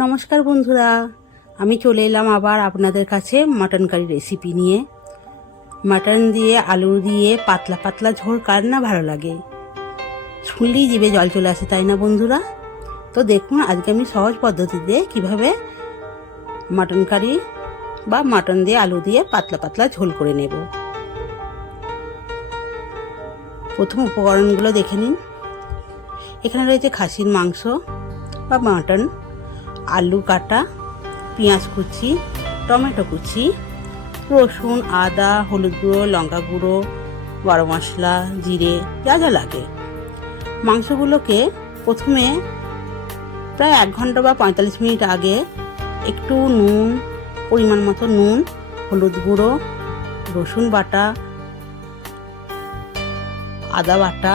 নমস্কার বন্ধুরা, আমি চলে এলাম আবার আপনাদের কাছে মাটন কারি রেসিপি নিয়ে। মাটন দিয়ে আলু দিয়ে পাতলা পাতলা ঝোল কার না ভালো লাগে, শুনলেই জিভে জল চলে আসে, তাই না বন্ধুরা? তো দেখুন আজকে আমি সহজ পদ্ধতিতে কিভাবে মাটন কারি বা মাটন দিয়ে আলু দিয়ে পাতলা পাতলা ঝোল করে নেব। প্রথম উপকরণগুলো দেখে নিন। এখানে রয়েছে খাসির মাংস বা মাটন, আলু কাটা, পেঁয়াজ কুচি, টমেটো কুচি, রসুন, আদা, হলুদ গুঁড়ো, লঙ্কা গুঁড়ো, গরম মশলা, জিরে, যা যা লাগে। মাংসগুলোকে প্রথমে প্রায় 1 ঘন্টা বা 45 মিনিট আগে একটু নুন, পরিমাণ মতো নুন, হলুদ গুঁড়ো, রসুন বাটা, আদা বাটা,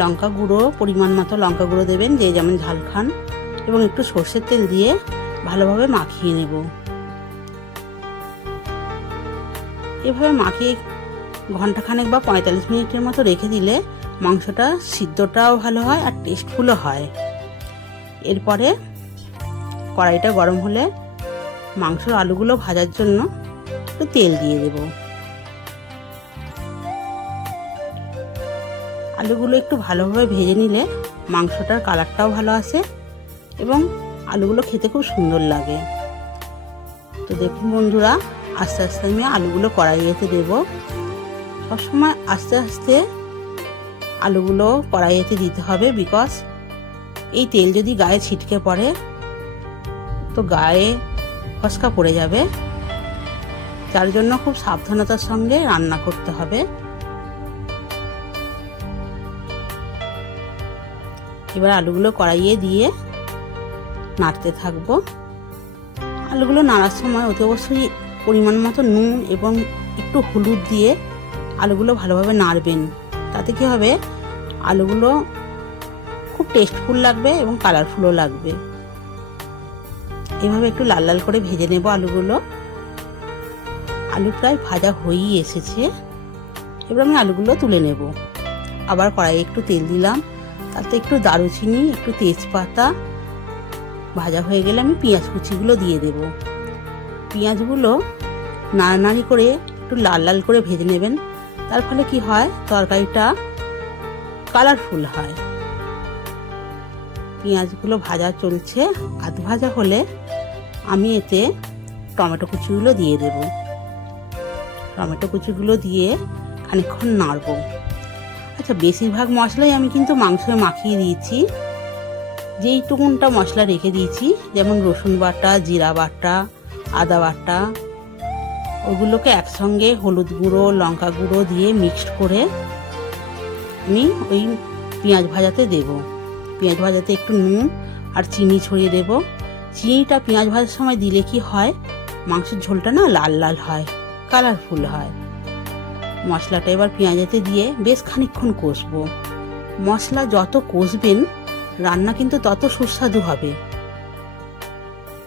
লঙ্কা গুঁড়ো, পরিমাণ মতো লঙ্কা গুঁড়ো দেবেন, যে যেমন ঝাল খান, এবং একটু সর্ষের তেল দিয়ে ভালোভাবে মাখিয়ে নেব। এভাবে মাখিয়ে ঘন্টাখানেক বা 45 মিনিটের মতো রেখে দিলে মাংসটা সিদ্ধটাও ভালো হয় আর টেস্টফুলও হয়। এরপরে কড়াইটা গরম হলে মাংসর আলুগুলো ভাজার জন্য একটু তেল দিয়ে দেব। আলুগুলো একটু ভালোভাবে ভেজে নিলে মাংসটার কালারটাও ভালো আসে এবং আলুগুলো খেতে খুব সুন্দর লাগে। তো দেখুন বন্ধুরা, আস্তে আস্তে আমি আলুগুলো কড়াইতে দেব। সবসময় আস্তে আস্তে আলুগুলো কড়াইতে দিতে হবে, বিকজ এই তেল যদি গায়ে ছিটকে পড়ে তো গায়ে ফসকা পড়ে যাবে, যার জন্য খুব সাবধানতার সঙ্গে রান্না করতে হবে। এবার আলুগুলো কড়াইয়ে দিয়ে নাড়তে থাকবো। আলুগুলো নাড়ার সময় অতি অবশ্যই পরিমাণ মতো নুন এবং একটু হলুদ দিয়ে আলুগুলো ভালোভাবে নাড়বেন। তাতে কি হবে, আলুগুলো খুব টেস্টফুল লাগবে এবং কালারফুলও লাগবে। এভাবে একটু লাল লাল করে ভেজে নেব আলুগুলো। আলু প্রায় ভাজা হয়েই এসেছে। এবার আমি আলুগুলো তুলে নেব। আবার কড়াইয়ে একটু তেল দিলাম, তাতে একটু দারুচিনি, একটু তেজপাতা ভাজা হয়ে গেলে আমি পেঁয়াজ কুচিগুলো দিয়ে দেব। পেঁয়াজগুলো নাড়ানাড়ি করে একটু লাল লাল করে ভেজে নেবেন। তার ফলে কি হয়, তরকারিটা কালারফুল হয়। পেঁয়াজগুলো ভাজা চলছে, আধ ভাজা হলে আমি এতে টমেটো কুচিগুলো দিয়ে দেব। টমেটো কুচিগুলো দিয়ে খানিকক্ষণ নাড়বো। আচ্ছা, বেশিরভাগ মশলাই আমি কিন্তু মাংসে মাখিয়ে দিয়েছি। যেইটুকুনটা মশলা রেখে দিয়েছি, যেমন রসুন বাটা, জিরা বাটা, আদা বাটা, ওগুলোকে একসঙ্গে হলুদ গুঁড়ো, লঙ্কা গুঁড়ো দিয়ে মিক্সড করে আমি ওই পেঁয়াজ ভাজাতে দেব। পেঁয়াজ ভাজাতে একটু নুন আর চিনি ছড়িয়ে দেব। চিনিটা পেঁয়াজ ভাজার সময় দিলে কি হয়, মাংসের ঝোলটা না লাল লাল হয়, কালারফুল হয়। মশলাটা এবার পেঁয়াজেতে দিয়ে বেশ খানিকক্ষণ কষবো। মশলা যত কষবেন রান্না কিন্তু তত সুস্বাদু হবে।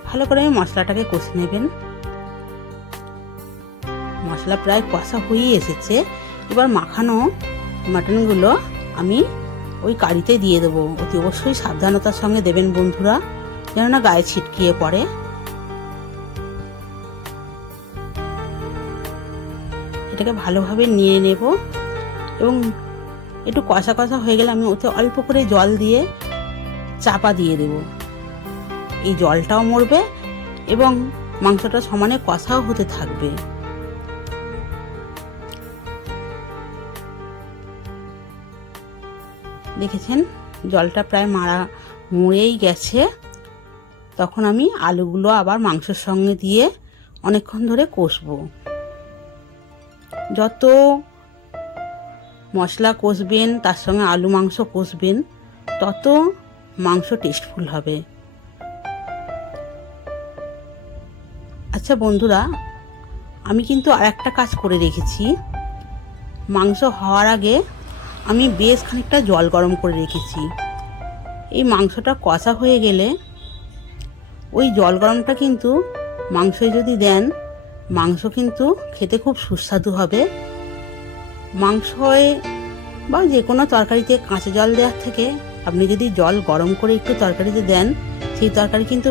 ভালো করে মশলাটাকে কষে নেবেন। মশলা প্রায় কষা হয়ে এসেছে। এবার মাখানো মাটনগুলো আমি ওই কারিতে দিয়ে দেবো। অতি অবশ্যই সাবধানতার সঙ্গে দেবেন বন্ধুরা, যেন না গায়ে ছিটকিয়ে পড়ে। এটাকে ভালোভাবে নিয়ে নেব এবং একটু কষা কষা হয়ে গেলে আমি ওতে অল্প করে জল দিয়ে চাপা দিয়ে দেব। এই জলটাও মরবে এবং মাংসটা সমানে কষাও হতে থাকবে। দেখেছেন, জলটা প্রায় মরেই গেছে। তখন আমি আলুগুলো আবার মাংসের সঙ্গে দিয়ে অনেকক্ষণ ধরে কষবো। যত মশলা কষবেন, তার সঙ্গে আলু মাংস কষবেন, তত মাংস টেস্টফুল হবে। আচ্ছা বন্ধুরা, আমি কিন্তু আর একটা কাজ করে রেখেছি। মাংস হওয়ার আগে আমি বেশ খানিকটা জল গরম করে রেখেছি। এই মাংসটা কষা হয়ে গেলে ওই জল গরমটা কিন্তু মাংসে যদি দেন, মাংস কিন্তু খেতে খুব সুস্বাদু হবে। মাংসয় বা যে কোনো তরকারিতে কাঁচা জল দেওয়ার থেকে আপনি যদি জল গরম করে একটু তরকারিতে দেন, সেই তরকারি কিন্তু